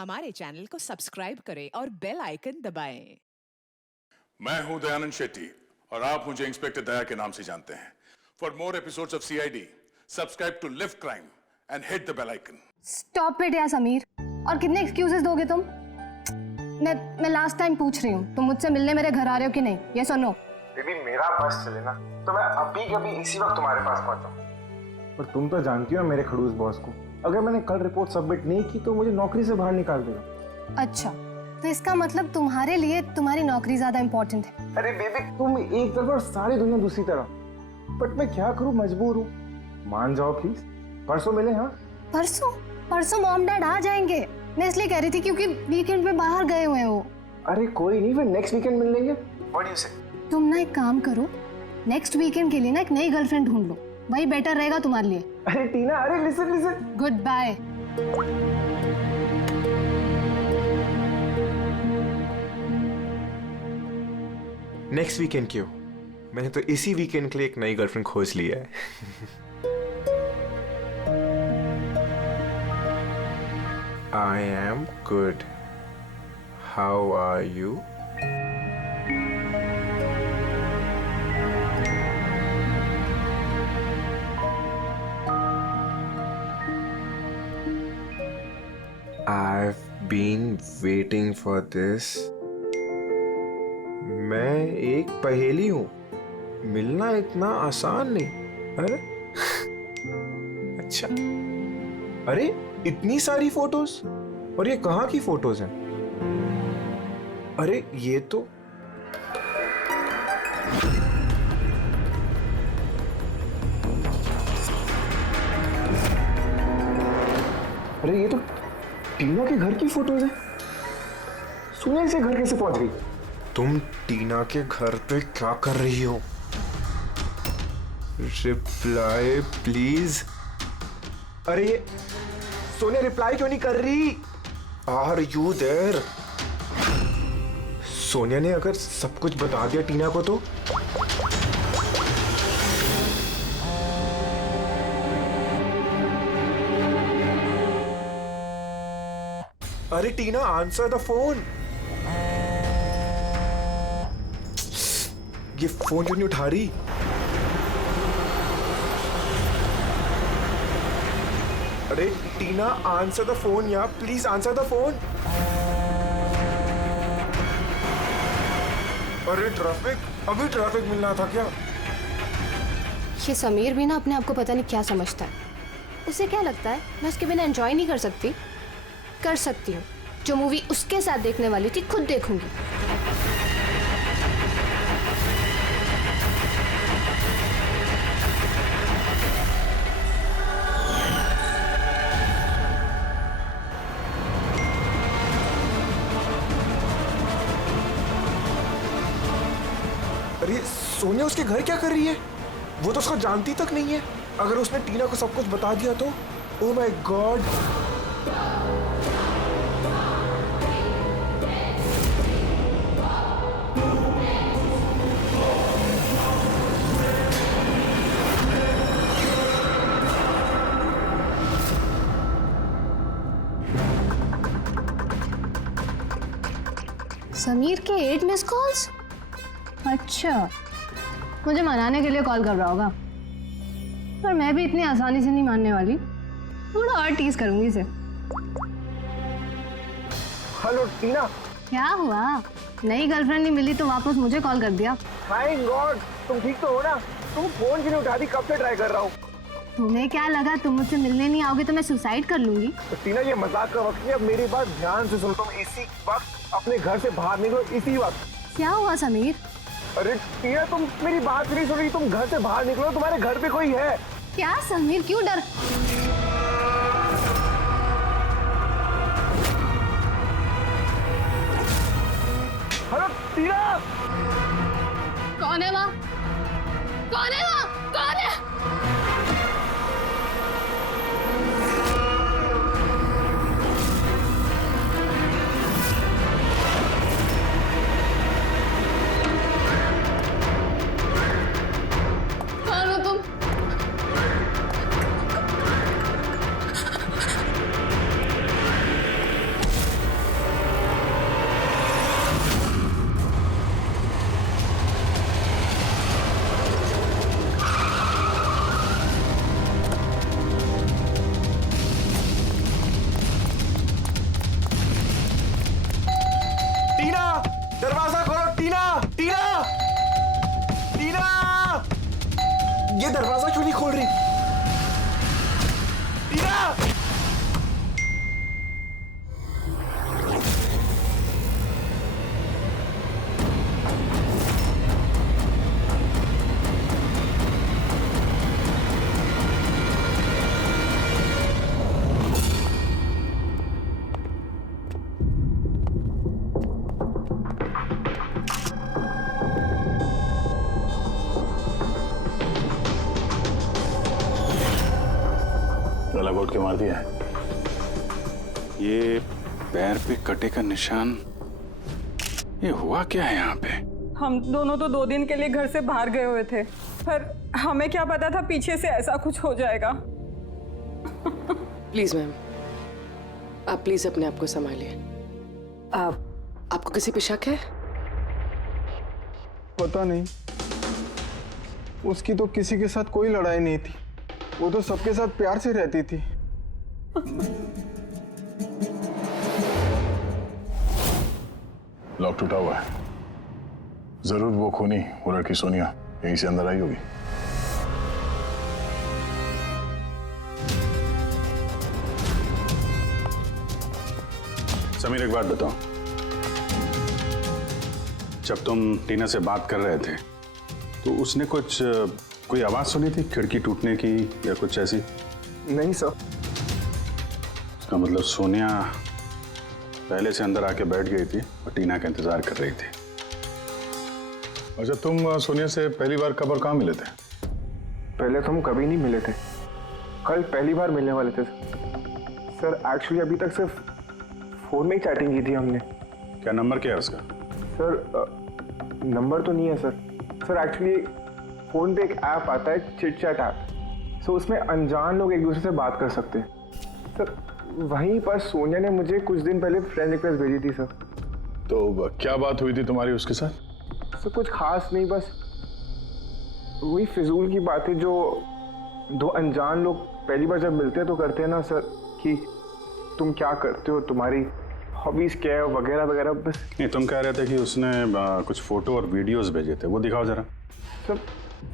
हमारे चैनल को सब्सक्राइब करें और बेल आइकन दबाएं। मैं हूं दयानंद शेट्टी और आप मुझे इंस्पेक्टर दया के नाम से जानते हैं। For more episodes of CID subscribe to lift crime and hit the bell icon. Stop it यार समीर, और कितने एक्सक्यूजेस दोगे तुम? मैं लास्ट टाइम पूछ रही हूँ, तुम मुझसे मिलने मेरे घर आ रहे हो कि नहीं, ये सुनो। बेबी मेरा बस चले ना तो मैं अभी के अभी इसी वक्त तुम्हारे पास पहुंचाऊं। पर तुम तो जानती हो मेरे खड़ूस बॉस को, अगर मैंने कल रिपोर्ट सबमिट नहीं की तो मुझे नौकरी से बाहर निकाल देगा। अच्छा, तो इसका मतलब तुम्हारे लिए तुम्हारी नौकरी ज्यादा इम्पोर्टेंट है। अरे बेबी तुम एक तरफ और सारी दुनिया दूसरी तरफ, बट मैं क्या करूं, मजबूर हूं। मान जाओ प्लीज, परसों मिले। हाँ परसों मॉम डैड आ जाएंगे। मैं इसलिए कह रही थी क्योंकि वीकेंड पे बाहर गए हुए हैं वो। अरे कोई नहीं, फिर नेक्स्ट वीकेंड मिल लेंगे। व्हाट डू यू से? तुम ना एक काम करो, नेक्स्ट वीकेंड के लिए ना एक नई गर्लफ्रेंड ढूंढ लो, वही बेटर रहेगा तुम्हारे लिए। अरे टीना, अरे listen. Good bye. Next weekend क्यों? मैंने तो इसी वीकेंड के लिए एक नई गर्लफ्रेंड खोज ली है। I am good. How are you? I've been waiting for this. मैं एक पहेली हूँ, मिलना इतना आसान नहीं। अरे अच्छा, अरे इतनी सारी फोटोज, और ये कहाँ की फोटोज हैं? अरे ये तो टीना के घर की फोटोज है। सुनिए, इसे घर कैसे पहुंच गई? तुम टीना के घर पे क्या कर रही हो? Reply please. अरे ये सोनिया रिप्लाई क्यों नहीं कर रही? Are you there? सोनिया ने अगर सब कुछ बता दिया टीना को तो? अरे टीना, आंसर द फोन। ये फोन क्यों नहीं उठा रही? अरे टीना, आंसर द फोन यार, प्लीज आंसर द फोन। अरे ट्रैफिक, अभी ट्रैफिक मिलना था क्या? ये समीर भी ना अपने आप को पता नहीं क्या समझता है। उसे क्या लगता है मैं उसके बिना एंजॉय नहीं कर सकती? कर सकती हूँ। जो मूवी उसके साथ देखने वाली थी खुद देखूंगी। अरे सोनिया उसके घर क्या कर रही है? वो तो उसको जानती तक नहीं है। अगर उसने टीना को सब कुछ बता दिया तो? Oh my God. समीर के 8 मिस कॉल्स। अच्छा, मुझे मनाने के लिए कॉल कर रहा होगा, पर मैं भी इतनी आसानी से नहीं मानने वाली। थोड़ा और टीज करूंगी इसे। हेलो टीना। क्या हुआ? नई गर्लफ्रेंड नहीं मिली तो वापस मुझे कॉल कर दिया। थैंक गॉड, तुम ठीक तो हो ना? तुम फोन क्यों नहीं उठा दी? कब से ट्राई कर रहा हूँ। तुम्हें क्या लगा तुम मुझसे मिलने नहीं आओगे तो मैं सुसाइड कर लूंगी? तो टीना, ये मजाक का वक्त नहीं, अब मेरी बात ध्यान से सुनो। तुम इसी वक्त अपने घर से बाहर निकलो, इसी वक्त। क्या हुआ समीर? अरे टीना, तुम मेरी बात नहीं सुन रही। तुम घर से बाहर निकलो, तुम्हारे घर पे कोई है। क्या समीर, क्यों डर? हेलो टीना। कौन है वहाँ? कौन है वहाँ? कौन है? टीना! ये दरवाजा क्यों नहीं खोल रही? टीना! गला घोट के मार दिया है। ये पैर पे कटे का निशान, ये हुआ क्या है यहाँ पे? हम दोनों तो 2 दिन के लिए घर से बाहर गए हुए थे, पर हमें क्या पता था पीछे से ऐसा कुछ हो जाएगा। प्लीज मैम, आप प्लीज अपने आप को संभालिए। आपको किसी पे शक है? पता नहीं, उसकी तो किसी के साथ कोई लड़ाई नहीं थी, वो तो सबके साथ प्यार से रहती थी। लॉक टूटा हुआ है, जरूर वो खूनी, वो लड़की सोनिया यहीं से अंदर आई होगी। समीर, एक बात बताओ, जब तुम टीना से बात कर रहे थे तो उसने कोई आवाज सुनी थी खिड़की टूटने की या कुछ ऐसी? नहीं सर। इसका मतलब सोनिया पहले से अंदर आके बैठ गई थी और टीना का इंतजार कर रही थी। अच्छा, तुम सोनिया से पहली बार कब और कहाँ मिले थे? पहले तो हम कभी नहीं मिले थे, कल पहली बार मिलने वाले थे सर। एक्चुअली अभी तक सिर्फ फोन में ही चैटिंग की थी हमने। क्या नंबर क्या है उसका? सर नंबर तो नहीं है सर। सर एक्चुअली फोन पे एक ऐप आता है, चिट चैट ऐप, सो उसमें अनजान लोग एक दूसरे से बात कर सकते हैं सर। वहीं पर सोनिया ने मुझे कुछ दिन पहले फ्रेंड रिक्वेस्ट भेजी थी सर। तो क्या बात हुई थी तुम्हारी उसके साथ? सर कुछ खास नहीं, बस वही फिजूल की बातें जो 2 अनजान लोग पहली बार जब मिलते हैं तो करते हैं ना सर, कि तुम क्या करते हो, तुम्हारी हॉबीज क्या है, वगैरह वगैरह। बस नहीं, तुम कह रहे थे कि उसने कुछ फोटो और वीडियोस भेजे थे, वो दिखाओ जरा। सर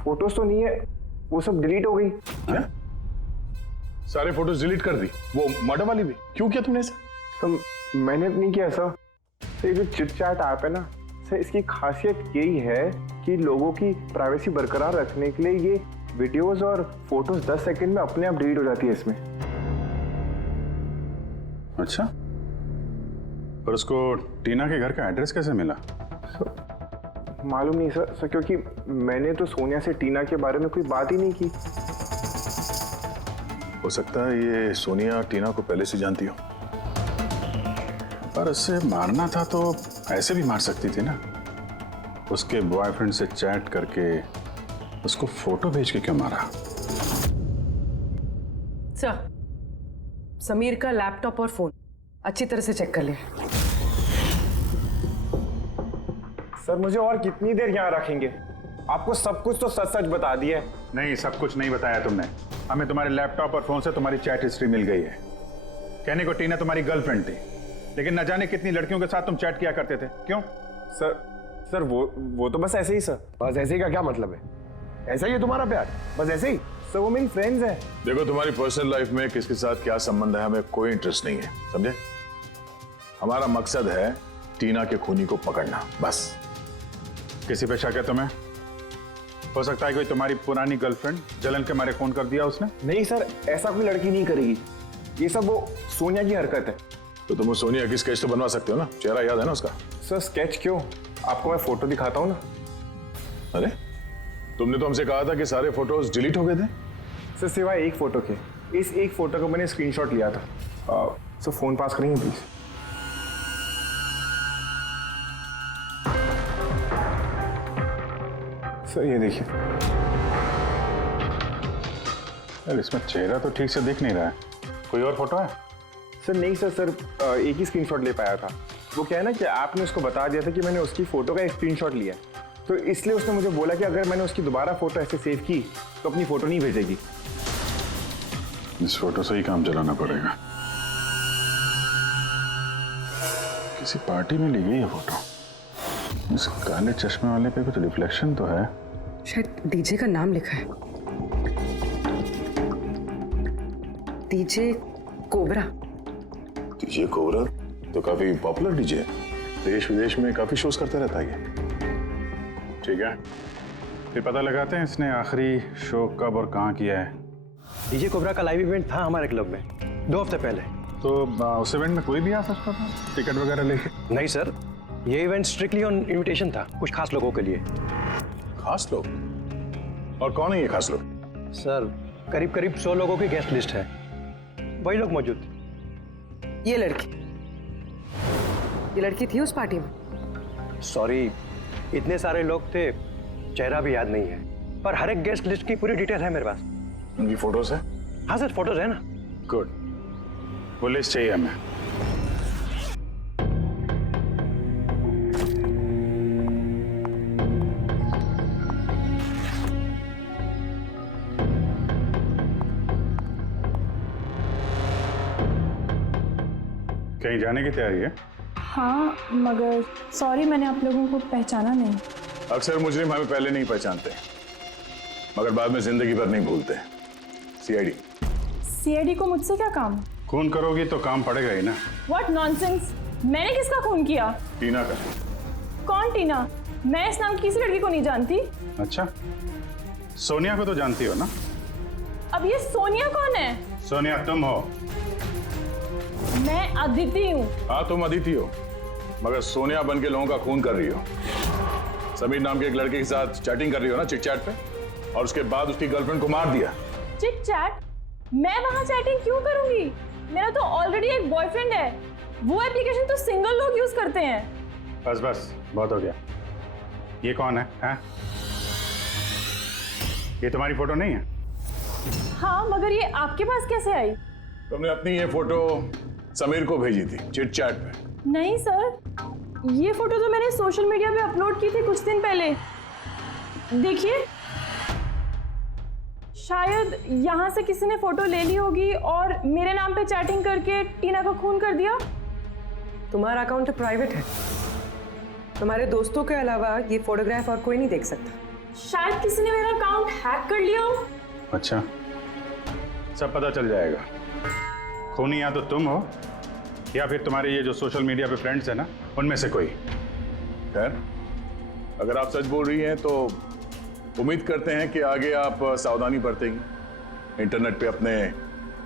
फोटोज तो नहीं है, वो सब डिलीट हो गई। क्या? सारे फोटोज डिलीट कर दी? वो मर्डर वाली भी? क्यों किया तुमने ऐसा? सर मैंने नहीं किया सर। ये जो चिट चैट ऐप है ना सर, इसकी खासियत यही है कि लोगों की प्राइवेसी बरकरार रखने के लिए ये वीडियोस और फोटोज 10 सेकंड में अपने आप डिलीट हो जाती है इसमें। अच्छा, और उसको टीना के घर का एड्रेस कैसे मिला? मालूम नहीं सर, क्योंकि मैंने तो सोनिया से टीना के बारे में कोई बात ही नहीं की। हो सकता है ये सोनिया टीना को पहले से जानती हो। पर उससे मारना था तो ऐसे भी मार सकती थी ना, उसके बॉयफ्रेंड से चैट करके उसको फोटो भेज के क्यों मारा? सर, समीर का लैपटॉप और फोन अच्छी तरह से चेक कर ले। सर मुझे और कितनी देर यहाँ रखेंगे? आपको सब कुछ तो सच सच बता दिया है। नहीं, सब कुछ नहीं बताया तुमने हमें। तुम्हारे लैपटॉप और फोन से तुम्हारी चैट हिस्ट्री मिल गई है। कहने को टीना तुम्हारी गर्लफ्रेंड थी, लेकिन न जाने कितनी लड़कियों के साथ तुम चैट किया करते थे। क्यों? सर वो तो बस ऐसे ही सर। बस ऐसे ही का क्या मतलब है? ऐसा ही है तुम्हारा प्यार? बस ऐसे ही? सर वो मेरी फ्रेंड्स हैं। देखो, तुम्हारी पर्सनल लाइफ में किसके साथ क्या संबंध है हमें कोई इंटरेस्ट नहीं है, समझे? हमारा मकसद है टीना के खूनी को पकड़ना, बस। किसी पे शक है तुम्हें? हो सकता है कोई तुम्हारी पुरानी गर्लफ्रेंड जलन के मारे फोन कर दिया उसने। नहीं सर, ऐसा कोई लड़की नहीं करेगी। ये सब वो सोनिया की हरकत है। तो तुम सोनिया की स्केच तो बनवा सकते हो ना? चेहरा याद है ना उसका? सर स्केच क्यों, आपको मैं फोटो दिखाता हूँ ना। अरे, तुमने तो हमसे कहा था कि सारे फोटोज डिलीट हो गए थे। सर सिवाय एक फोटो के। इस एक फोटो का मैंने स्क्रीनशॉट लिया था। सर फोन पास करेंगे प्लीज? सर ये देखिए। यार, इसमें चेहरा तो ठीक से दिख नहीं रहा है। कोई और फोटो है? सर नहीं सर, एक ही स्क्रीनशॉट ले पाया था। वो क्या है ना कि आपने उसको बता दिया था कि मैंने उसकी फोटो का एक स्क्रीनशॉट लिया, तो इसलिए उसने मुझे बोला कि अगर मैंने उसकी दोबारा फोटो ऐसे सेव की तो अपनी फोटो नहीं भेजेगी। इस फोटो से ही काम चलाना पड़ेगा। किसी पार्टी में ली गई है फोटो। इस काले चश्मे वाले पे कुछ रिफ्लेक्शन तो है। शायद डीजे का नाम लिखा है, डीजे कोबरा। डीजे कोबरा तो काफी पॉपुलर डीजे है, देश विदेश में काफी शोज करता रहता है ये। ठीक है, फिर पता लगाते हैं इसने आखिरी शो कब और कहाँ किया है। डीजे कोबरा का लाइव इवेंट था हमारे क्लब में 2 हफ्ते पहले। तो उस इवेंट में कोई भी आ सकता था टिकट वगैरह लेके? नहीं सर, ये इवेंट स्ट्रिक्टली ऑन इनविटेशन था, कुछ खास लोगों के लिए। खास लोग? और कौन है ये खास लोग? सर करीब करीब 100 लोगों की गेस्ट लिस्ट है, वही लोग मौजूद। ये लड़की थी उस पार्टी में? सॉरी, इतने सारे लोग थे, चेहरा भी याद नहीं है, पर हर एक गेस्ट लिस्ट की पूरी डिटेल है मेरे पास। उनकी फोटोज है? हाँ सर, फोटोज है ना। गुड, वो लिस्ट चाहिए हमें। कहीं जाने की तैयारी है? हाँ, मगर सॉरी मैंने आप लोगों को पहचाना नहीं। अक्सर मुजरिम हमें पहले नहीं पहचानते, मगर बाद में जिंदगी भर नहीं भूलते। सीआईडी। सीआईडी को मुझसे क्या काम? खून करोगी तो काम पड़ेगा ही ना। What nonsense! मैंने किसका खून किया? टीना का। कौन टीना? मैं इस नाम की किसी लड़की को नहीं जानती। अच्छा, सोनिया को तो जानती हो ना? अब ये सोनिया कौन है? सोनिया तुम हो। मैं अदिति हूँ। हाँ तुम अदिति हो, मगर सोनिया बन के लोगों का खून कर रही हो। समीर नाम के एक लड़के के साथ चैटिंग कर रही हो ना चिट चैट पे, और उसके बाद उसकी गर्लफ्रेंड को मार दिया। Chit chat? मैं वहाँ चैटिंग क्यों करूंगी? मेरा तो ऑलरेडी एक बॉयफ्रेंड है। वो एप्लीकेशन तो सिंगल लोग यूज करते हैं। बस बस, बहुत हो गया। ये कौन है, हैं? ये तुम्हारी फोटो नहीं है? हाँ, मगर ये आपके पास कैसे आई? तुमने अपनी ये फोटो समीर को भेजी थी चिट चैट पे। नहीं सर, ये फोटो तो मैंने सोशल मीडिया पे अपलोड की थी कुछ दिन पहले। देखिए, शायद यहाँ से किसी ने फोटो ले ली होगी और मेरे नाम पे चैटिंग करके टीना का खून कर दिया। तुम्हारा अकाउंट प्राइवेट है, तुम्हारे दोस्तों के अलावा ये फोटोग्राफ और कोई नहीं देख सकता। शायद किसी ने मेरा अकाउंट हैक कर लिया हो। अच्छा, सब पता चल जाएगा। खूनी या तो तुम हो या फिर तुम्हारे ये जो सोशल मीडिया पे फ्रेंड्स है ना, उनमें से कोई। खैर, अगर आप सच बोल रही हैं तो उम्मीद करते हैं कि आगे आप सावधानी बरतेंगी इंटरनेट पे अपने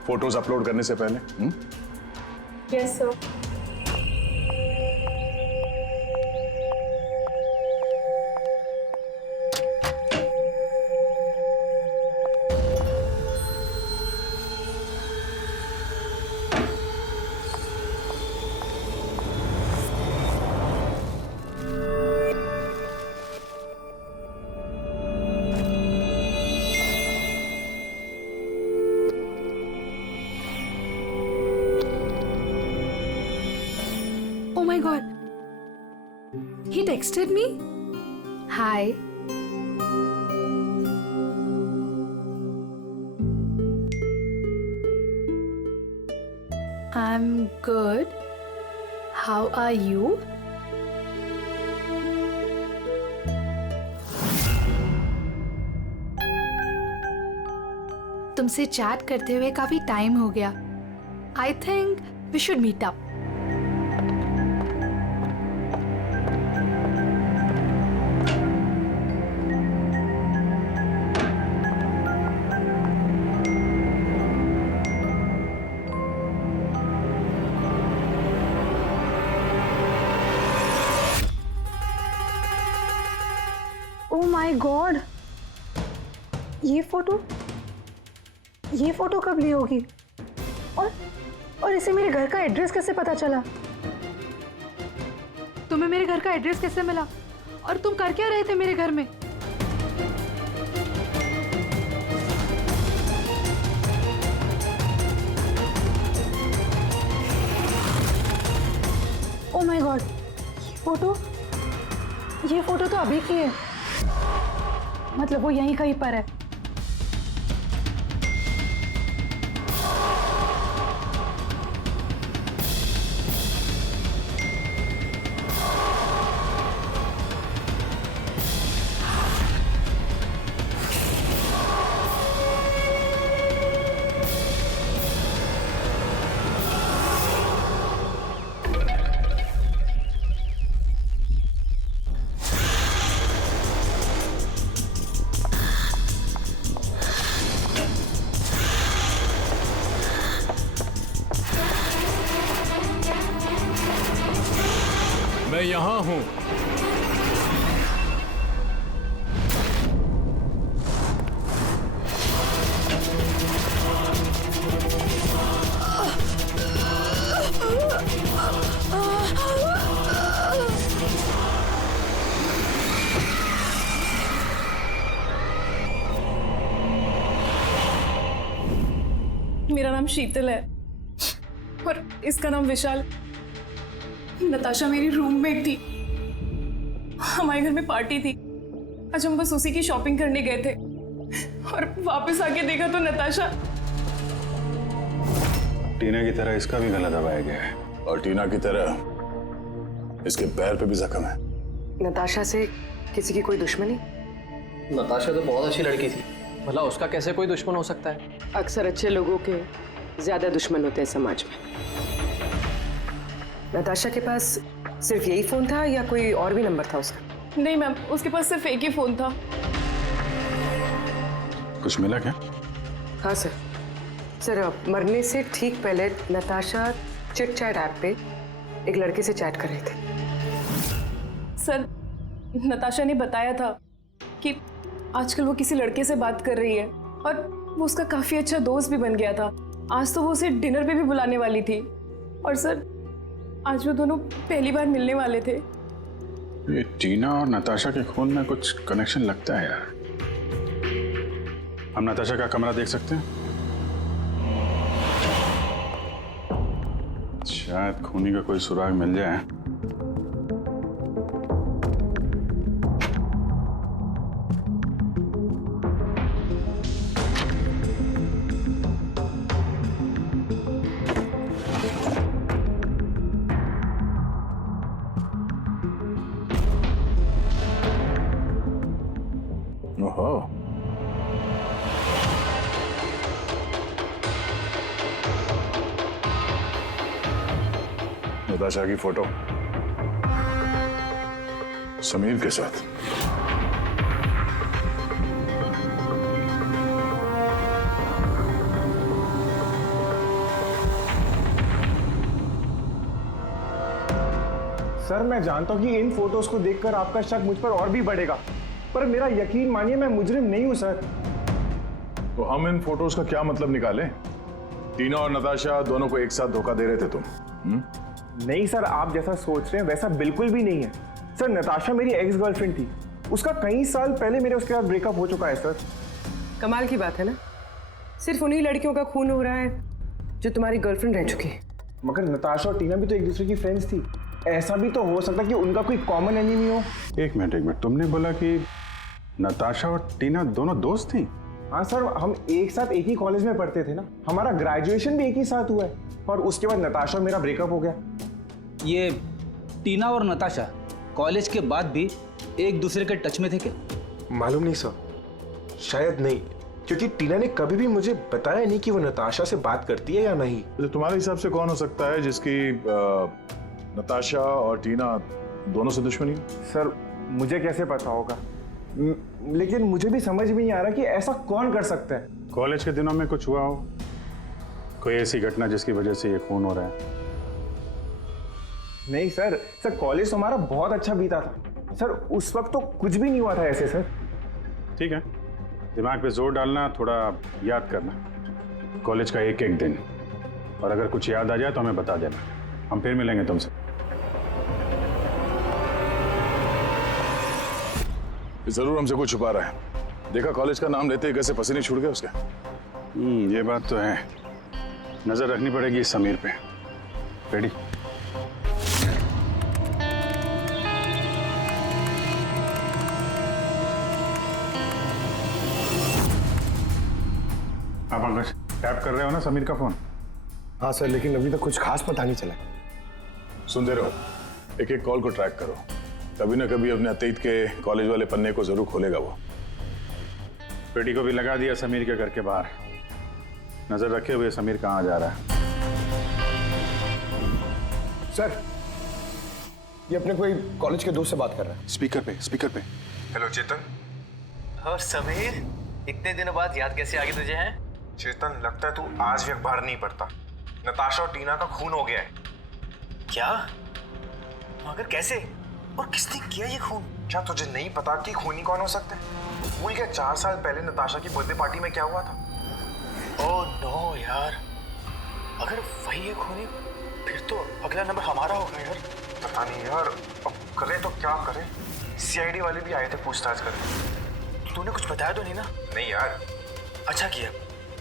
फोटोज अपलोड करने से पहले। Yes sir. Oh my god. He texted me? Hi. I'm good. How are you? तुमसे चैट करते हुए काफी टाइम हो गया। I think we should meet up. Oh my God, ये फोटो कब ली होगी? और इसे मेरे घर का एड्रेस कैसे पता चला? तुम्हें मेरे घर का एड्रेस कैसे मिला? और तुम कर क्या रहे थे मेरे घर में? ओह माय गॉड, ये फोटो तो अभी की है। मतलब वो यहीं कहीं पर है। मैं यहां हूं। मेरा नाम शीतल है और इसका नाम विशाल। नताशा मेरी रूममेट थी। हमारे घर में पार्टी थी। आज हम बस उसी की शॉपिंग करने गए थे और वापस आके देखा तो नताशा। टीना की तरह इसका भी गला दबाया गया है और टीना की तरह इसके पैर पे भी जख्म है। नताशा से किसी की कोई दुश्मनी? नताशा तो बहुत अच्छी लड़की थी, भला उसका कैसे कोई दुश्मन हो सकता है? अक्सर अच्छे लोगों के ज्यादा दुश्मन होते हैं समाज में। नताशा के पास सिर्फ यही फोन था या कोई और भी नंबर था उसका? नहीं मैम, उसके पास सिर्फ एक ही फोन था। कुछ मिला क्या? हाँ सर। सर, मरने से ठीक पहले नताशा चिट चैट ऐप पे एक लड़के से चैट कर रही थी। सर, नताशा ने बताया था कि आजकल वो किसी लड़के से बात कर रही है और वो उसका काफी अच्छा दोस्त भी बन गया था। आज तो वो उसे डिनर पे भी बुलाने वाली थी और सर आज वो दोनों पहली बार मिलने वाले थे। ये टीना और नताशा के खून में कुछ कनेक्शन लगता है यार। हम नताशा का कमरा देख सकते हैं? शायद खूनी का कोई सुराग मिल जाए। ओहो, नताशा की फोटो समीर के साथ। सर, मैं जानता हूँ कि इन फोटोज को देखकर आपका शक मुझ पर और भी बढ़ेगा, पर मेरा यकीन मानिए मैं मुजरिम नहीं हूं सर। तो हम इन फोटोज का क्या मतलब निकालें? टीना और नताशा दोनों को एक साथ धोखा दे रहे थे तुम? नहीं सर, आप जैसा सोच रहे हैं वैसा बिल्कुल भी नहीं है सर। नताशा मेरी एक्स गर्लफ्रेंड थी। उसका कई साल पहले मेरे उसके साथ ब्रेकअप हो चुका है सर। कमाल की बात है ना, सिर्फ उन्हीं लड़कियों का खून हो रहा है जो तुम्हारी गर्लफ्रेंड रह चुकी है। मगर नताशा और टीना भी तो एक दूसरे की फ्रेंड्स थी। ऐसा भी तो हो सकता है कि उनका कोई कॉमन एनिमी हो। एक मिनट, तुमने बोला कि नताशा और टीना दोनों दोस्त थी? हाँ सर, हम एक साथ एक ही कॉलेज में पढ़ते थे ना। हमारा ग्रेजुएशन भी एक ही साथ हुआ है और उसके बाद नताशा और मेरा ब्रेकअप हो गया। ये टीना और नताशा कॉलेज के बाद भी एक दूसरे के टच में थे क्या? मालूम नहीं सर, शायद नहीं, क्योंकि टीना ने कभी भी मुझे बताया नहीं कि वो नताशा से बात करती है या नहीं। तो तुम्हारे हिसाब से कौन हो सकता है जिसकी नताशा और टीना दोनों से दुश्मनी हो? सर, मुझे कैसे पता होगा, लेकिन मुझे भी समझ में नहीं आ रहा कि ऐसा कौन कर सकता है। कॉलेज के दिनों में कुछ हुआ हो, कोई ऐसी घटना जिसकी वजह से ये खून हो रहा है? नहीं सर, कॉलेज तो हमारा बहुत अच्छा बीता था सर। उस वक्त तो कुछ भी नहीं हुआ था ऐसे सर। ठीक है, दिमाग पे जोर डालना, थोड़ा याद करना कॉलेज का एक एक दिन, और अगर कुछ याद आ जाए तो हमें बता देना, हम फिर मिलेंगे तुमसे। जरूर हमसे कुछ छुपा रहा है। देखा कॉलेज का नाम लेते ही कैसे पसीने छूट गए उसके। ये बात तो है, नजर रखनी पड़ेगी इस समीर पे। रेडी? आप अंकज टैप कर रहे हो ना समीर का फोन? हाँ सर, लेकिन अभी तक कुछ खास पता नहीं चला। सुनते रहो, एक एक कॉल को ट्रैक करो। कभी ना कभी अपने अतीत के कॉलेज वाले पन्ने को जरूर खोलेगा वो। पेटी को भी लगा दिया समीर के घर के बाहर। नजर रखे हुए समीर कहाँ जा रहा है। सर, ये अपने कोई कॉलेज के दोस्त से बात कर रहा है। स्पीकर पे। हेलो चेतन। और समीर, इतने दिनों बाद याद कैसे आ गई तुझे? हैं चेतन, लगता है तू आज भी अखबार नहीं पढ़ता। नताशा और टीना का खून हो गया है। क्या? मगर कैसे? और किसने किया ये खून? क्या तुझे नहीं पता कि खूनी कौन हो सकते हैं? भूल गया 4 साल पहले नताशा की बर्थडे पार्टी में क्या हुआ था? ओह नो यार, अगर वही है खूनी फिर तो अगला नंबर हमारा होगा यार। पता नहीं यार, अब करें तो क्या करें? सीआईडी वाले भी आए थे पूछताछ करने। तूने कुछ बताया तो नहीं ना? नहीं यार। अच्छा किया,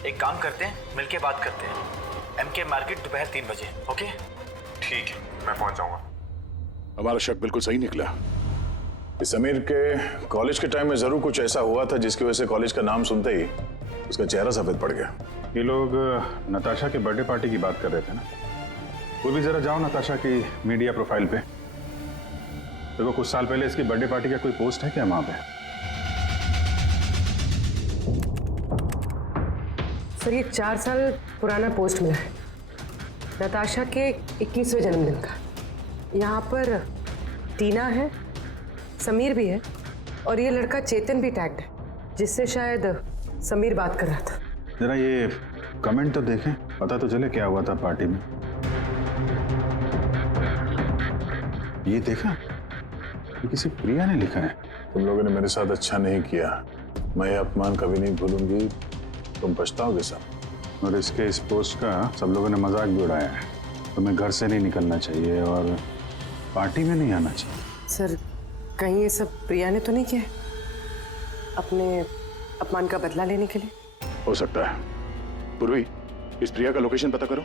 एक काम करते हैं, मिलके बात करते हैं। एमके मार्केट दोपहर 3 बजे, ओके? ठीक है, मैं पहुंच जाऊंगा। हमारा शक बिल्कुल सही निकला। इस समीर के कॉलेज के टाइम में जरूर कुछ ऐसा हुआ था जिसकी वजह से कॉलेज का नाम सुनते ही उसका चेहरा सफेद पड़ गया। ये लोग नताशा के बर्थडे पार्टी की बात कर रहे थे ना? वो भी जरा जाओ नताशा की मीडिया प्रोफाइल पे। देखो कुछ साल पहले इसकी बर्थडे पार्टी का कोई पोस्ट है क्या वहां पे? सर ये 4 साल पुराना पोस्ट मिला है, नताशा के 21वें जन्मदिन का। यहाँ पर टीना है, समीर भी है और ये लड़का चेतन भी टैग्ड है, जिससे शायद समीर बात कर रहा था। जरा ये कमेंट तो देखें, पता तो चले क्या हुआ था पार्टी में। ये देखा, ये किसी प्रिया ने लिखा है। तुम लोगों ने मेरे साथ अच्छा नहीं किया, मैं ये अपमान कभी नहीं भूलूंगी, तुम पछताओगे सब। और इसके इस पोस्ट का सब लोगों ने मजाक भी उड़ाया है। तुम्हें घर से नहीं निकलना चाहिए और पार्टी में नहीं आना चाहिए। सर कहीं ये सब प्रिया ने तो नहीं किया अपने अपमान का बदला लेने के लिए? हो सकता है। पूर्वी, इस प्रिया का लोकेशन पता करो।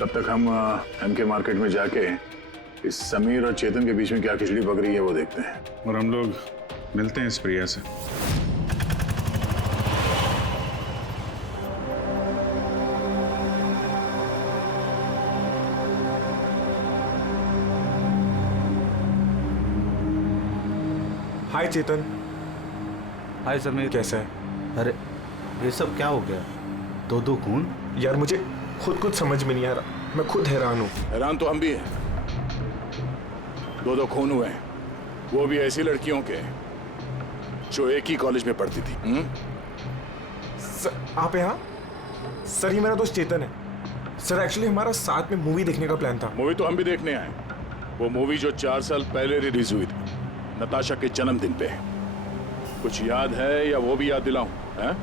तब तक हम एमके मार्केट में जाके इस समीर और चेतन के बीच में क्या खिचड़ी पक रही है वो देखते हैं। और हम लोग मिलते हैं इस प्रिया से। हाय चेतन। हाय समीर। कैसा है? अरे ये सब क्या हो गया? दो खून? यार मुझे खुद कुछ समझ में नहीं आ रहा, मैं खुद हैरान हूँ। हैरान तो हम भी हैं। 2 खून हुए हैं, वो भी ऐसी लड़कियों के जो एक ही कॉलेज में पढ़ती थी। सर आप यहाँ? सर ये मेरा दोस्त चेतन है। सर एक्चुअली हमारा साथ में मूवी देखने का प्लान था। मूवी तो हम भी देखने आए। वो मूवी जो 4 साल पहले रिलीज हुई थी नताशा के जन्मदिन पे। कुछ याद है या वो भी याद दिलाऊं? हैं?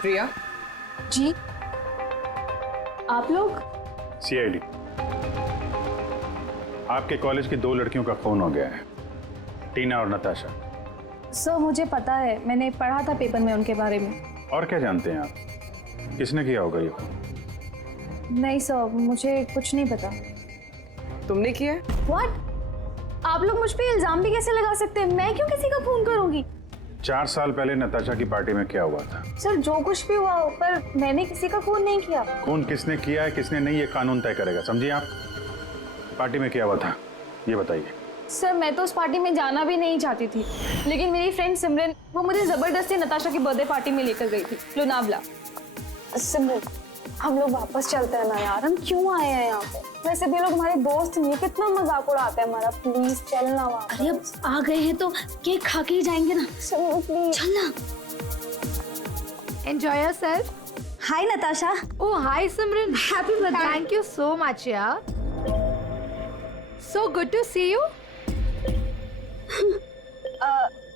प्रिया जी, आप लोग? सीआईडी, आपके कॉलेज की 2 लड़कियों का खून हो गया है, टीना और नताशा। सर मुझे पता है, मैंने पढ़ा था पेपर में उनके बारे में। और क्या जानते हैं आप? किसने किया होगा ये खून? नहीं सर, मुझे कुछ नहीं पता। तुमने किया? व्हाट? आप लोग मुझ पे इल्जाम भी कैसे लगा सकते हैं? मैं क्यों किसी का खून करूंगी? 4 साल पहले नताशा की पार्टी में क्या हुआ था? सर जो कुछ भी हुआ हो, पर मैंने किसी का खून नहीं किया। खून किसने किया है किसने नहीं, ये कानून तय करेगा, समझिए आप। पार्टी में क्या हुआ था ये बताइए। सर मैं तो उस पार्टी में जाना भी नहीं चाहती थी, लेकिन मेरी फ्रेंड सिमरन वो मुझे जबरदस्ती नताशा की बर्थडे पार्टी में लेकर गई थी, लोनावला। सिमरन हम लोग वापस चलते हैं ना यार, हम क्यों आए हैं यहाँ पे? वैसे भी लोग हमारे दोस्त नहीं, कितना मजाक उड़ाते हैं हमारा। प्लीज चलना वापस। अरे अब आ गए हैं तो केक खा के ही जाएंगे ना। प्लीज चलना। Enjoy yourself. Hi Natasha. Oh, hi Simran. Happy birthday. Thank you so much, yeah. So good to see you.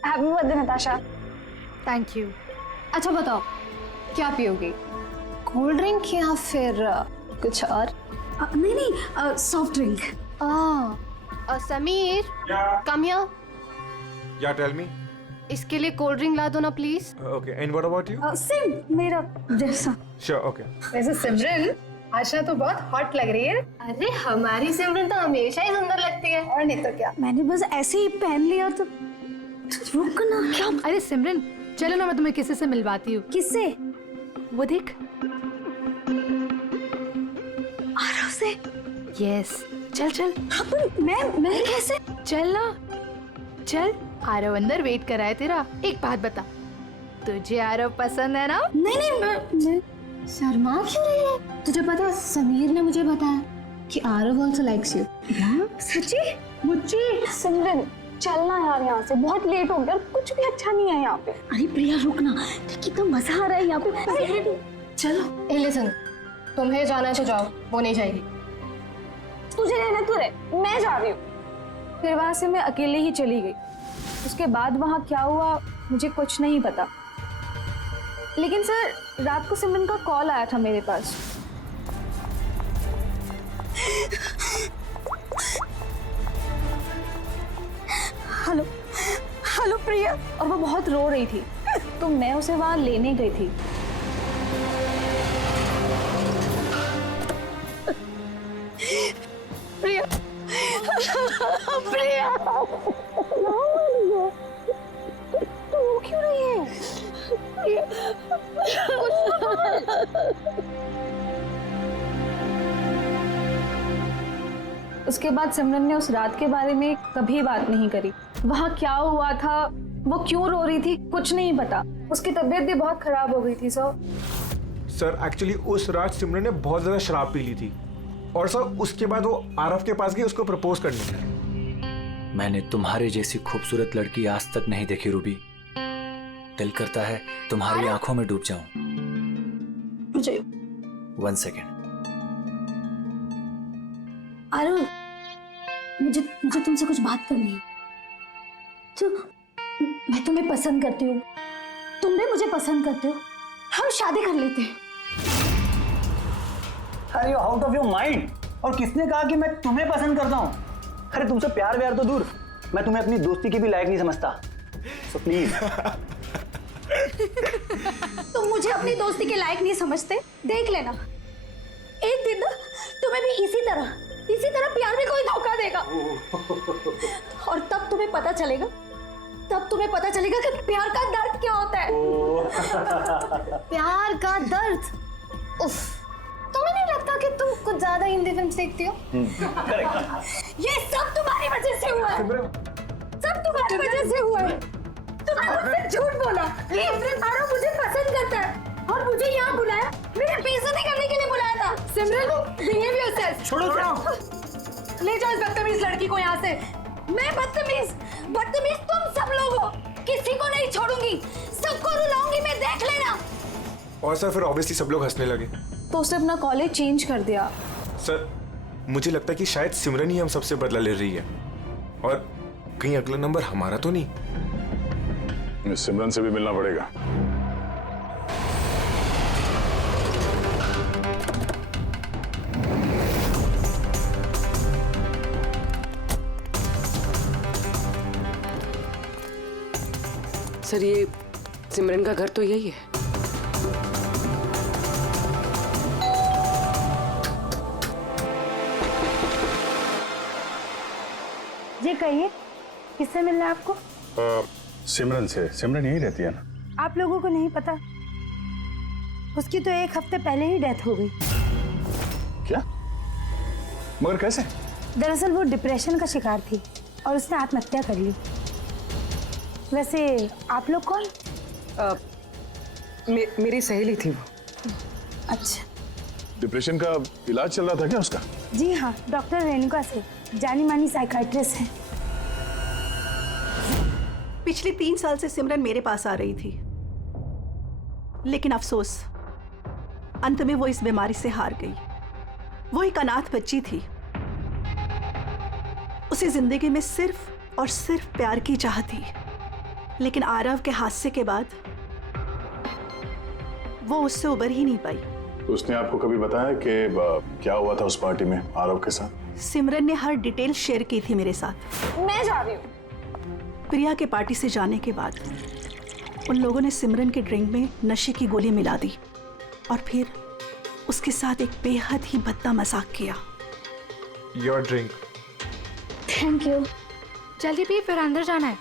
Happy birthday Natasha. Thank you. अच्छा बताओ, क्या पियोगी? कोल्ड ड्रिंक या फिर कुछ और? नहीं, soft drink. Sameer, come here. या टेल मी। इसके लिए कोल्ड ड्रिंक ला दो ना please. Okay, and what about you? Same मेरा जैसा। Sure, okay. वैसे सिमरन आशा तो बहुत हॉट लग रही है। अरे हमारी सिमरन तो हमेशा ही सुंदर लगती है, और नहीं तो क्या। मैंने बस ऐसे ही पहन लिया तो रुक ना। क्या? अरे सिमरन चलो ना, मैं तुम्हें किसी से मिलवाती हूँ। किससे? वो देख, आरव से। यस, चल चल। मैं कैसे? चल ना, चल। आरव अंदर वेट कर रहा है तेरा। एक बात बता, तुझे आरव पसंद है ना? नहीं मैं शर्मा क्यों रही है? तुझे पता समीर ने मुझे बताया कि आरव also likes you। सच्ची? मुझे? सिमरन चलना यार यहाँ से, बहुत लेट हो गया, कुछ भी अच्छा नहीं है यहाँ पे। अरे प्रिया रुक ना, कितना मजा आ रहा है यहाँ पे। चलो। लिसन, तुम्हें जाना है तो जाओ, वो नहीं जाएगी। तुझे रहना तो रहे, मैं जा रही हूँ। फिर वहां से मैं अकेले ही चली गई। उसके बाद वहां क्या हुआ मुझे कुछ नहीं पता, लेकिन सर रात को सिमरन का कॉल आया था मेरे पास। हेलो हेलो प्रिया, और वो बहुत रो रही थी, तो मैं उसे वहां लेने गई थी। प्रिया प्रिया तू क्यों रही है? उसके बाद सिमरन ने उस रात के बारे में कभी बात नहीं करी। वहाँ क्या हुआ था, वो क्यों रो रही थी, कुछ नहीं पता। उसकी तबीयत भी बहुत खराब हो गई थी सर एक्चुअली उस रात सिमरन ने बहुत ज्यादा शराब पी ली थी और सर उसके बाद वो आरव के पास गई उसको प्रपोज करने के लिए। मैंने तुम्हारे जैसी खूबसूरत लड़की आज तक नहीं देखी रूबी। दिल करता है तुम्हारी आंखों में डूब जाऊं। मुझे 1 सेकेंड। आरव, मुझे तुमसे कुछ बात करनी है। तो मैं तुम्हें पसंद करती हूँ, तुम भी मुझे पसंद करते हो, हम शादी कर लेते हैं। अरे आउट ऑफ योर माइंड। और किसने कहा कि मैं तुम्हें पसंद करता हूँ? अरे तुमसे प्यार व्यार तो दूर, मैं तुम्हें अपनी दोस्ती के भी लायक नहीं समझता। So please. तुम मुझे अपनी दोस्ती के लायक नहीं समझते, देख लेना एक दिन ना तुम्हें भी इसी तरह प्यार में कोई धोखा देगा। और तब तुम्हें पता चलेगा कि प्यार का दर्द क्या होता है। प्यार का दर्द? उफ, तुम्हें नहीं लगता कि तुम कुछ ज्यादा हिंदी फिल्म देखती हो? ये सब तुम्हारी वजह से हुआ है, सब तुम्हारी वजह से हुआ है। तुमने मुझसे झूठ बोला कि आरव मुझे पसंद करता है और मुझे यहाँ बुलाया, मेरे बेइज्जती करने के लिए बुलाया था। सिमरन, बिहेव योरसेल्फ। छोड़ो, ले जाओ इस बदतमीज लड़की को यहाँ से। मैं बदतमीज तुम सब लोग हो, किसी को नहीं छोड़ूंगी, सबको रुलाऊंगी मैं, देख लेना। और सर फिर ऑब्वियसली सब लोग हंसने लगे। तो उसने अपना कॉलेज चेंज कर दिया। सर मुझे लगता है कि शायद सिमरन ही हम सबसे बदला ले रही है और कहीं अगला नंबर हमारा तो नहीं। सिमरन से भी मिलना पड़ेगा। सर ये सिमरन का घर तो यही है। जी कहिए, किससे मिलना है आपको? सिमरन से। सिमरन यहीं रहती है ना? आप लोगों को नहीं पता, उसकी तो 1 हफ्ते पहले ही डेथ हो गई। क्या? मगर कैसे? दरअसल वो डिप्रेशन का शिकार थी और उसने आत्महत्या कर ली। वैसे आप लोग कौन? मेरी सहेली थी वो। अच्छा। डिप्रेशन का इलाज चल रहा था क्या उसका? जी हाँ, डॉक्टर रेणुका से, जानी मानी साइकाइट्रिस्ट है। पिछले 3 साल से सिमरन मेरे पास आ रही थी, लेकिन अफसोस अंत में वो इस बीमारी से हार गई। वो एक अनाथ बच्ची थी, उसे जिंदगी में सिर्फ और सिर्फ प्यार की चाह थी, लेकिन आरव के हादसे के बाद वो उससे उबर ही नहीं पाई। उसने आपको कभी बताया कि क्या हुआ था उस पार्टी में आरव के साथ? सिमरन ने हर डिटेल शेयर की थी मेरे साथ। मैं जा रही हूँ। प्रिया के पार्टी से जाने के बाद उन लोगों ने सिमरन के ड्रिंक में नशे की गोली मिला दी और फिर उसके साथ एक बेहद ही भद्दा मजाक किया। Your drink. Thank you. जल्दी पी, फिर अंदर जाना है।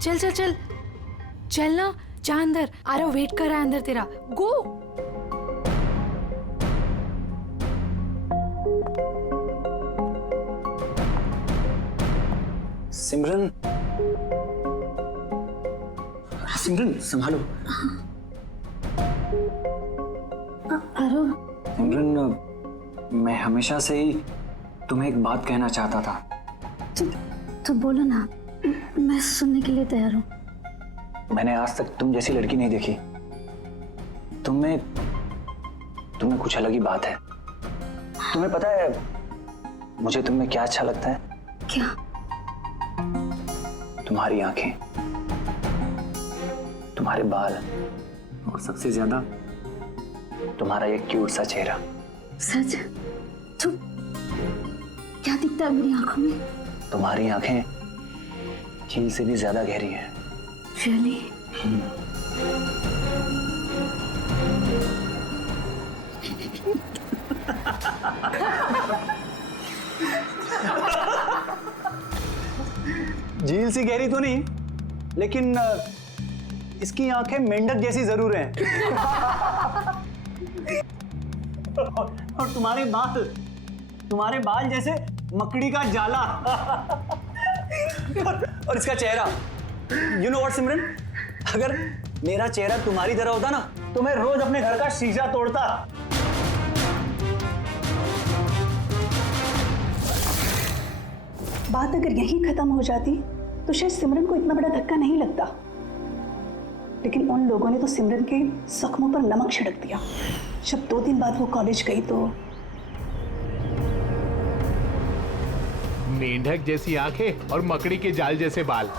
चल चल चल चल ना, जा अंदर। आरव वेट कर रहा है अंदर तेरा। गो। सिमरन, सिमरन संभालो। आरव। सिमरन, मैं हमेशा से ही तुम्हें एक बात कहना चाहता था। तो बोलो ना, मैं सुनने के लिए तैयार हूँ। मैंने आज तक तुम जैसी लड़की नहीं देखी। तुम्हें कुछ अलग ही बात है। तुम्हें पता है मुझे तुम में क्या अच्छा लगता है? क्या? तुम्हारी आंखें, तुम्हारे बाल और सबसे ज्यादा तुम्हारा ये क्यूट सा चेहरा। सच? तो क्या दिखता है मेरी आंखों में? तुम्हारी आंखें झील से भी ज्यादा गहरी हैं। Really? झील सी गहरी तो नहीं, लेकिन इसकी आंखें मेंढक जैसी जरूर हैं। और तुम्हारे बाल जैसे मकड़ी का जाला। और इसका चेहरा, यू नो व्हाट सिमरन, अगर मेरा चेहरा तुम्हारी तरह होता ना तो मैं रोज अपने घर का शीशा तोड़ता। बात अगर यहीं खत्म हो जाती तो शायद सिमरन को इतना बड़ा धक्का नहीं लगता, लेकिन उन लोगों ने तो सिमरन के जख्मों पर नमक छिड़क दिया। जब 2 दिन बाद वो कॉलेज गई तो मेंढक जैसी आंखें और मकड़ी के जाल जैसे बाल।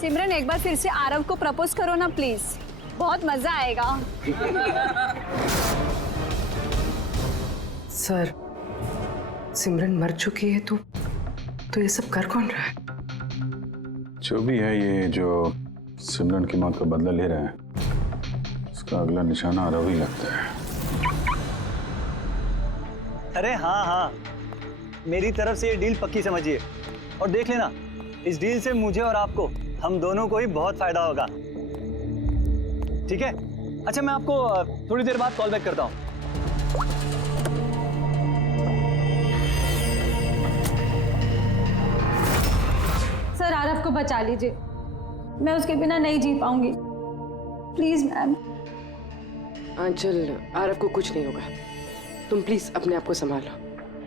सिमरन एक बार फिर से आरव को प्रपोज करो ना प्लीज, बहुत मजा आएगा। सर, सिमरन मर चुकी है तो ये सब कर कौन रहा है? जो भी है, ये जो सिमरन की मौत का बदला ले रहा है, उसका अगला निशाना आरव ही लगता है। अरे हाँ, मेरी तरफ से ये डील पक्की समझिए और देख लेना, इस डील से मुझे और आपको, हम दोनों को ही बहुत फायदा होगा। ठीक है? अच्छा, मैं आपको थोड़ी देर बाद कॉल बैक करता हूँ। सर, आरव को बचा लीजिए, मैं उसके बिना नहीं जी पाऊंगी। Please ma'am. आंचल, आरव को कुछ नहीं होगा, तुम प्लीज अपने आप को संभालो,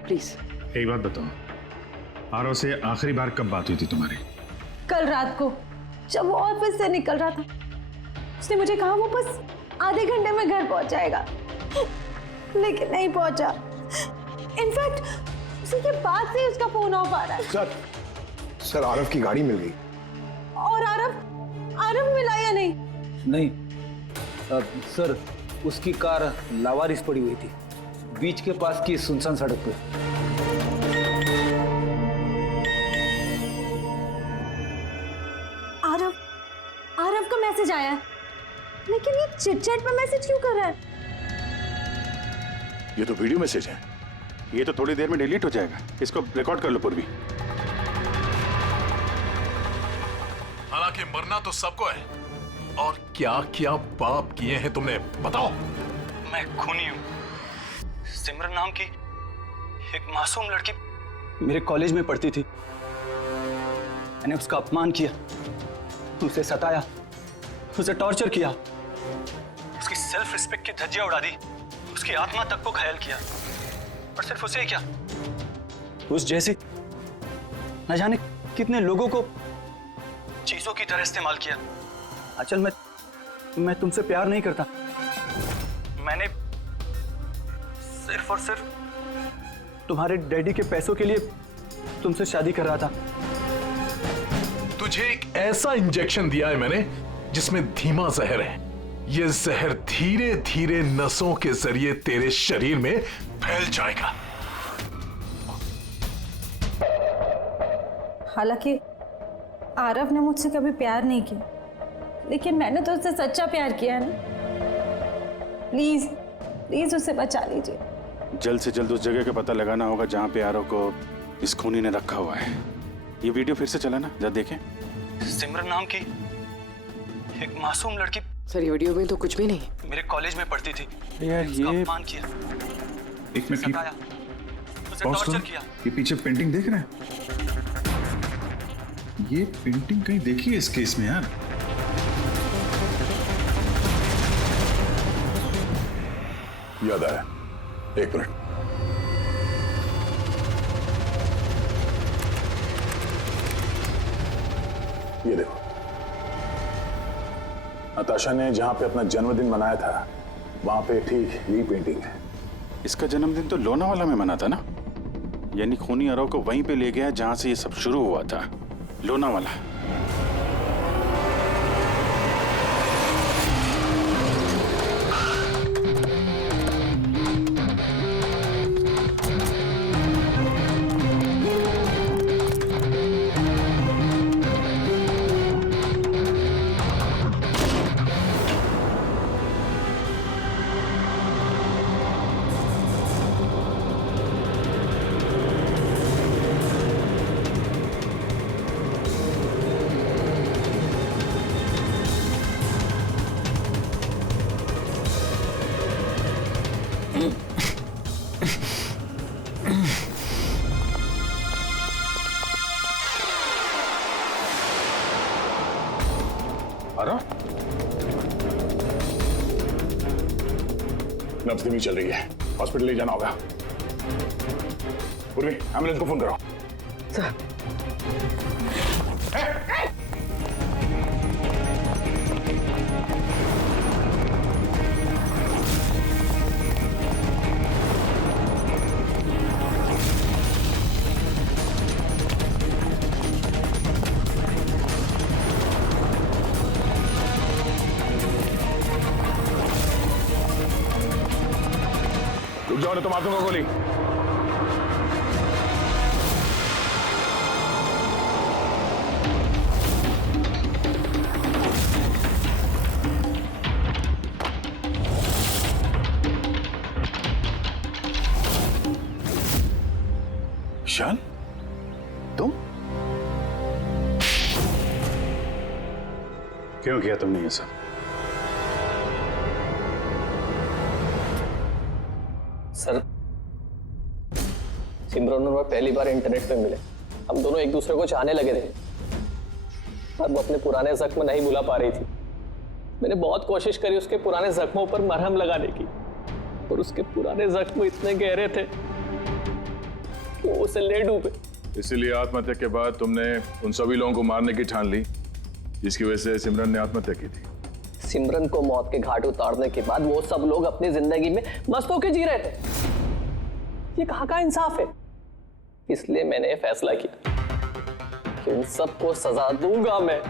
प्लीज। एक बात बताओ, आरव से आखिरी बार कब बात हुई थी तुम्हारी? कल रात को, जब वो ऑफिस से निकल रहा था। उसने मुझे कहा वो बस आधे घंटे में घर पहुंच जाएगा, लेकिन नहीं पहुंचा। इनफैक्ट उसी के बाद से उसका फोन ऑफ आ रहा है। सर, आरव की गाड़ी मिल गई। और आरव मिला या नहीं? नहीं सर, उसकी कार लावारिस पड़ी हुई थी बीच के पास की सुनसान सड़क पे। आरव का मैसेज आया है, लेकिन ये चिट-चैट पे मैसेज क्यों कर रहा है? ये तो वीडियो मैसेज है, ये तो थोड़ी देर में डिलीट हो जाएगा। इसको रिकॉर्ड कर लो पूर्वी। हालांकि मरना तो सबको है, और क्या क्या पाप किए हैं तुमने, बताओ। मैं खूनी हूँ। सिमरन नाम की एक मासूम लड़की मेरे कॉलेज में पढ़ती थी। मैंने उसका अपमान किया, उसे सताया, उसे टॉर्चर किया, उसकी सेल्फ रिस्पेक्ट की धज्जियां उड़ा दी, उसकी आत्मा तक को घायल किया। और सिर्फ उसे क्या, उस जैसे न जाने कितने लोगों को चीजों की तरह इस्तेमाल किया। अचल, मैं तुमसे प्यार नहीं करता। मैंने सिर्फ और सिर्फ तुम्हारे डैडी के पैसों के लिए तुमसे शादी कर रहा था। तुझे एक ऐसा इंजेक्शन दिया है मैंने जिसमें धीमा जहर है। ये जहर धीरे धीरे नसों के जरिए तेरे शरीर में फैल जाएगा। हालांकि आरव ने मुझसे कभी प्यार नहीं किया, लेकिन मैंने तो उससे सच्चा प्यार किया है ना। प्लीज प्लीज उसे बचा लीजिए। जल्द से जल्द उस जगह का पता लगाना होगा जहां पे आरव को इस खूनी ने रखा हुआ है। ये वीडियो फिर से चला ना, जरा देखें। सिमरन नाम की एक मासूम लड़की। सर, ये वीडियो में तो कुछ भी नहीं। मेरे कॉलेज में पढ़ती थी। यार ये अपमान किया, एक मिनट सताया, उसे टॉर्चर किया। ये पीछे पेंटिंग देख रहे हैं? ये पेंटिंग कहीं देखी है इस केस में यार। याद आया, एक मिनट। ये देखो, नताशा ने जहां पे अपना जन्मदिन मनाया था वहां पे ठीक यही पेंटिंग है। इसका जन्मदिन तो लोनावाला में मना था ना, यानी खूनी अरव को वहीं पे ले गया जहां से ये सब शुरू हुआ था, लोनावाला। नब्ज धीमी चल रही है, हॉस्पिटल ले जाना होगा। पूर्वी, एम्बुलेंस को फोन करो। सर। रुक जाओ, नहीं तो मार दूंगा गोली। शान, तुम क्यों किया तुमने ये सब? सर, सिमरन और मैं पहली बार इंटरनेट पे मिले। हम दोनों एक दूसरे को चाहने लगे थे, पर वो अपने पुराने जख्म नहीं भुला पा रही थी। मैंने बहुत कोशिश करी उसके पुराने जख्मों पर मरहम लगाने की, और उसके पुराने जख्म इतने गहरे थे कि वो उसे ले डूबे। इसीलिए आत्महत्या के बाद तुमने उन सभी लोगों को मारने की ठान ली जिसकी वजह से सिमरन ने आत्महत्या की थी। सिमरन को मौत के घाट उतारने के बाद वो सब लोग अपनी जिंदगी में मस्त होकर जी रहे थे। ये कहाँ का इंसाफ है? इसलिए मैंने फैसला किया कि उन सबको सजा दूंगा मैं।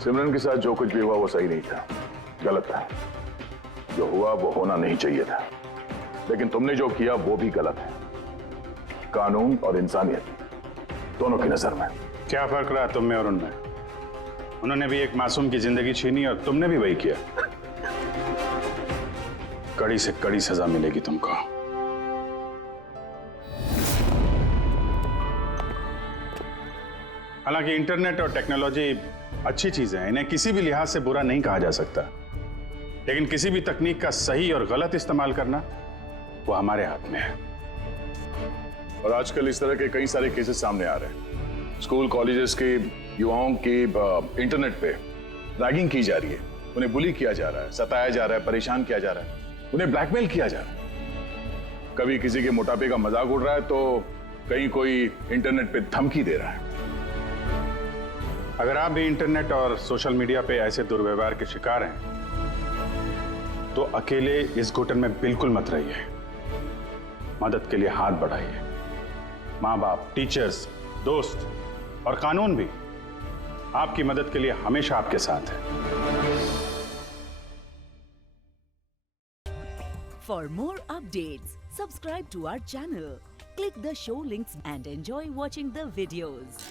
सिमरन के साथ जो कुछ भी हुआ वो सही नहीं था, गलत था। जो हुआ वो होना नहीं चाहिए था, लेकिन तुमने जो किया वो भी गलत है। कानून और इंसानियत दोनों की नजर में। क्या फर्क रहा तुम में और उनमें? उन्होंने भी एक मासूम की जिंदगी छीनी और तुमने भी वही किया। कड़ी से कड़ी सजा मिलेगी तुमको। हालांकि इंटरनेट और टेक्नोलॉजी अच्छी चीजें हैं, इन्हें किसी भी लिहाज से बुरा नहीं कहा जा सकता, लेकिन किसी भी तकनीक का सही और गलत इस्तेमाल करना वो हमारे हाथ में है। और आजकल इस तरह के कई सारे केसेस सामने आ रहे हैं। स्कूल कॉलेजेस के युवाओं की इंटरनेट पे रैगिंग की जा रही है, उन्हें बुली किया जा रहा है, सताया जा रहा है, परेशान किया जा रहा है, उन्हें ब्लैकमेल किया जा रहा है। कभी किसी के मोटापे का मजाक उड़ रहा है तो कहीं कोई इंटरनेट पे धमकी दे रहा है। अगर आप भी इंटरनेट और सोशल मीडिया पे ऐसे दुर्व्यवहार के शिकार हैं तो अकेले इस घुटन में बिल्कुल मत रहिए। मदद के लिए हाथ बढ़ाइए। माँ बाप, टीचर्स, दोस्त और कानून भी आपकी मदद के लिए हमेशा आपके साथ है। For more updates, subscribe to our channel, click the show links and enjoy watching the videos.